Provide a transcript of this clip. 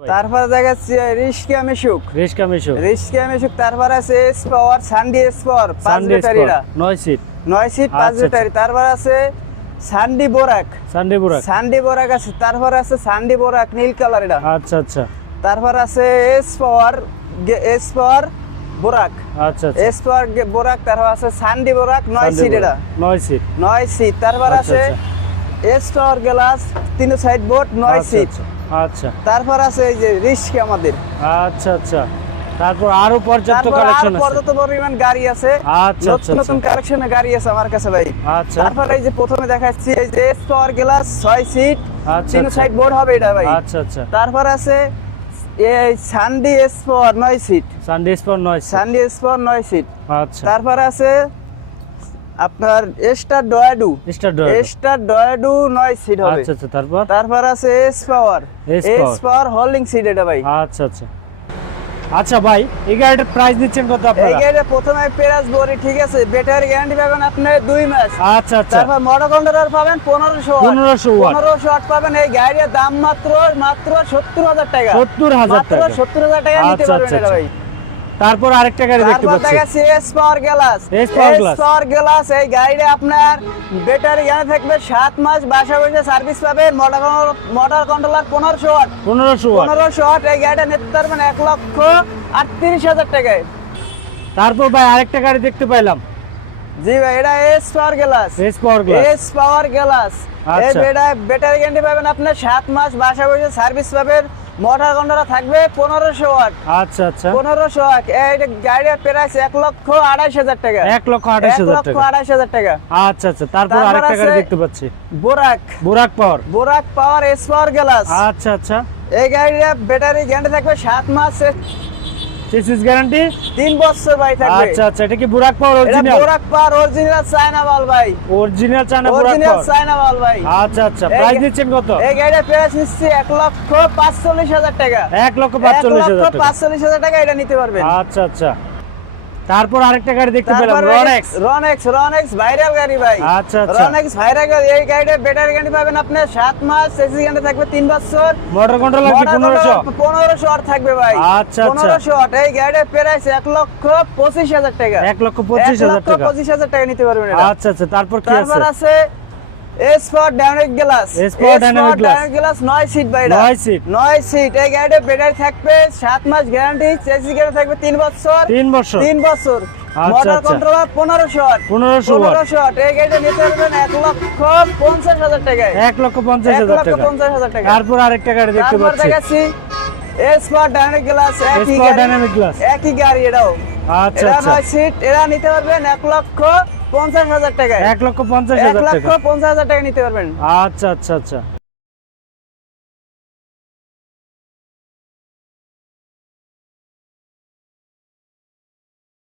তারপরে দেখাচ্ছি রিস্কা মিশুক রেশকা মেশো রিস্কা মিশুক তারপরে আছে এস পাওয়ার সানডি এস পাওয়ার পাঁচ ব্যাটারিরা নয় সিট নয় সিট পাঁচ আচ্ছা, ব্যাটারি তারপর আছে সানডি বোরাক সানডে বুরাক সানডি বোরাক আছে। তারপর আছে সানডি বোরাক নীল কালার এটা আচ্ছা। আচ্ছা তারপর আছে এস পাওয়ার এস পাওয়ার বোরাক আচ্ছা। আচ্ছা এস পাওয়ার বোরাক তারপর আছে সানডি বোরাক নয় সিট এটা নয় সিট নয় সিট তারপর আচ্ছা, আছে এস পাওয়ার গ্লাস তিন সাইড বোর্ড নয় আচ্ছা, সিট আচ্ছা, আচ্ছা তারপর আছে এই যে রিস্ক আমাদের। আচ্ছা আচ্ছা। তারপর আরও পর্যাপ্ত কালেকশন আছে। পর্যাপ্ত পরিমাণ গাড়ি আছে। আচ্ছা আচ্ছা নতুন কালেকশনে গাড়ি আছে আমার কাছে ভাই। আচ্ছা। তারপর এই যে প্রথমে দেখাচ্ছি এই যে এস পাওয়ার গ্লাস ছয় সিট আচ্ছা তিন আচ্ছা সাইড বোর্ড হবে এটা ভাই। আচ্ছা আচ্ছা। তারপর আছে এই সানডি এস পাওয়ার নয় সিট সানডে নয় সিট সানডি এস পাওয়ার নয় সিট আচ্ছা। তারপর আছে আপনার স্টার ডয়াডু। স্টার ড্রয়ার স্টার ডয়াডু নয় সিট হবে। আচ্ছা আচ্ছা তারপর? তারপর আছে S power. S power. Holding seat এটা ভাই। আচ্ছা আচ্ছা। আচ্ছা ভাই এই গাড়িটার প্রাইস দিচ্ছেন কত এই আপনারা গাড়িটা প্রথমে পেরাস বড়ি ঠিক আছে? ব্যাটারি গ্যারান্টি পাবেন আপনি দুই মাস। আচ্ছা আচ্ছা। তারপর মোটর কন্ট্রোলার পাবেন পনেরোশো 1500 ওয়াট। পাবেন এই গাড়ির দাম মাত্র মাত্র সত্তর হাজার টাকা। সত্তর হাজার মাত্র টাকা। সত্তর হাজার টাকা নিতে আচ্ছা, পারবেন আচ্ছা, এটা ভাই। তারপর আরেকটা গাড়ি দেখতে পাচ্ছি। দেখাচ্ছি S power glass glass। Power glass এই গাড়িটা আপনার ব্যাটারি গ্যারান্টি থাকবে সাত মাস বাসা বসে সার্ভিস পাবেন মোটর মোটর কন্ট্রোলার পনেরোশো ওয়াট পনেরোশো ওয়াট পনেরোশো ওয়াট এই গাড়িটা নিতে পারবেন এক লক্ষ আটত্রিশ হাজার টাকায়। তারপর ভাই আরেকটা গাড়ি দেখতে পাইলাম। জি ভাই এটা S power glass race power glass S power glass এই আচ্ছা। ব্যাটারি গ্যারান্টি পাবেন আপনি সাত মাস বাসা বসে সার্ভিস পাবেন। মোটর গন্ডরা থাকবে পনেরোশো ওয়াট। আচ্ছা আচ্ছা। পনেরোশো ওয়াট। এই গাড়ির প্রাইস এক লক্ষ আড়াইশ হাজার টাকা। এক লক্ষ আড়াইশ হাজার লক্ষ টাকা। আড়াইশ হাজার টাকা। আচ্ছা আচ্ছা। তারপর আরেকটা গাড়ি দেখতে পাচ্ছি। বোরাক। বোরাক পাওয়ার। বোরাক পাওয়ার এস পাওয়ার গ্লাস আচ্ছা আচ্ছা। এই গাড়ির ব্যাটারি গ্যারান্টি থাকবে সাত মাস চেসিস গ্যারান্টি 3 বছর ভাই থাকবে। আচ্ছা আচ্ছা এটা কি Burak power original Borak power original China বল ভাই। অরিজিনাল চায়না বুরাক অরিজিনাল চায়না বল ভাই। আচ্ছা আচ্ছা প্রাইস দিচ্ছেন কত? এই গাড়িটা প্রাইস নিচ্ছি এক লক্ষ পাঁচচল্লিশ হাজার টাকা। এক লক্ষ পাঁচচল্লিশ টাকা হাজার লক্ষ টাকা। পাঁচচল্লিশ হাজার টাকা এটা নিতে পারবেন। আচ্ছা আচ্ছা। তারপর আরেকটা গাড়ি দেখতে পেলাম রনেক্স রনেক্স রনেক্স ভাইরাল গাড়ি ভাই। আচ্ছা, আচ্ছা। রনেক্স ভাইরাল গাড়ি এই গাড়িতে ব্যাটারি গ্যারান্টি পাবেন আপনি 7 মাস এসি গ্যারান্টি থাকবে 3 বছর। মোটর কন্ট্রোলার কি 1500 1500 আর থাকবে ভাই। আচ্ছা, আচ্ছা। পনেরোশো ওয়াট এই গাড়ির প্রাইস 1 লক্ষ পঁচিশ হাজার টাকা। 1 লক্ষ পঁচিশ এক হাজার লক্ষ টাকা। পঁচিশ হাজার টাকা নিতে পারবেন এটা। আচ্ছা আচ্ছা। তারপর কি আছে তারপর আছে? আছে S for dynamic glass for dynamic glass নয় সিট ভাই এটা। নয় সিট। নয় সিট এই গাড়িতে ব্যাটারি থাকবে সাত মাস গ্যারান্টি চেসি গাড়ি থাকবে তিন বছর। তিন বছর। তিন বছর। মোটর। কন্ট্রোলার পনেরোশো ওয়াট পনেরোশো ওয়াট পনেরোশো ওয়াট এই গাড়িটা নিতে পারবেন এক লক্ষ পঞ্চাশ হাজার টাকায়। এক লক্ষ পঞ্চাশ এক হাজার লক্ষ টাকা। পঞ্চাশ হাজার টাকা তারপর আরেকটা গাড়ি দেখতে পাচ্ছি। এস ফর ডাইনামিক গ্লাস একই dynamic glass। একই গাড়ি এটাও। আচ্ছা আচ্ছা। সিট এরা নিতে পারবেন এক লক্ষ পঞ্চাশ হাজার টাকা এক লক্ষ পঞ্চাশ এক লক্ষ পঞ্চাশ হাজার টাকা নিতে পারবেন। আচ্ছা আচ্ছা আচ্ছা।